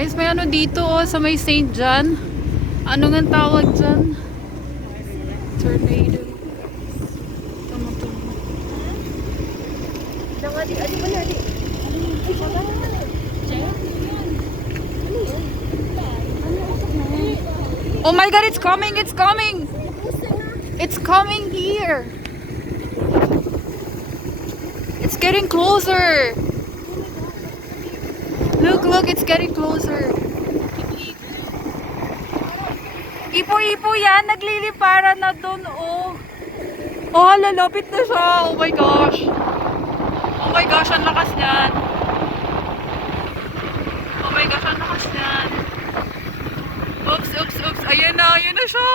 Guys, may ano dito oh, sa may St. John. Ano nga tawag dyan? Tornado. Oh my god, it's coming! It's coming! It's coming here! It's getting closer! Look, look, it's getting closer. Ipo-ipo yan, nagliliparan na dun, oh. Oh, lalapit na siya. Oh my gosh. Oh my gosh, ang lakas niyan. Oh my gosh, ang lakas niyan. Oops, oops, oops. Ayan na siya.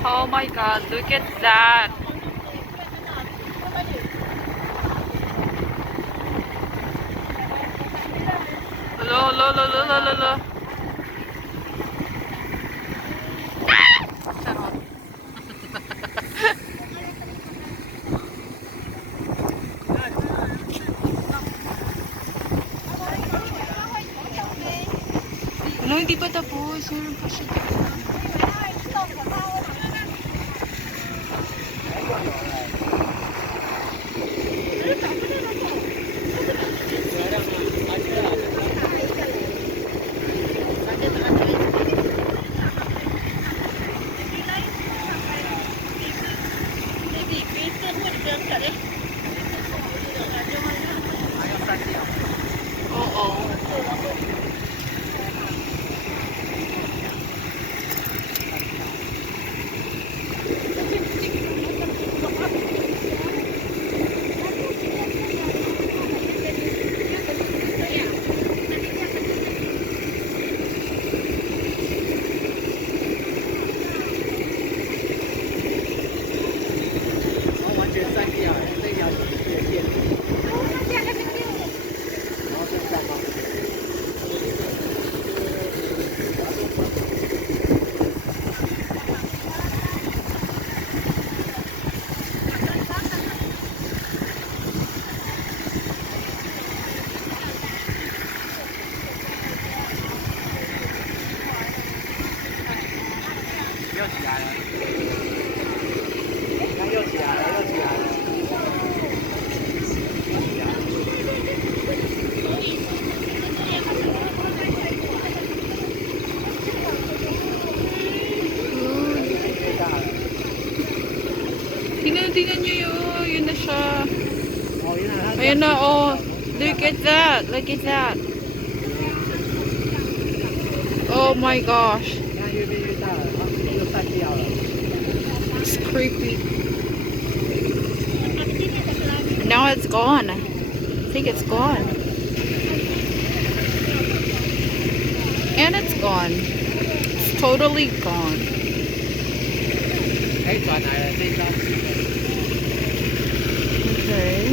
Oh my god, look at that. Lo. Charot. No, hindi pa tapos. Meron pa siya. Tingnan nyo yun. Yun na siya. Ayun na, oh. Look at that. Look at that. Oh my gosh. It's creepy. Now it's gone. I think it's gone. And it's gone. It's totally gone. Okay.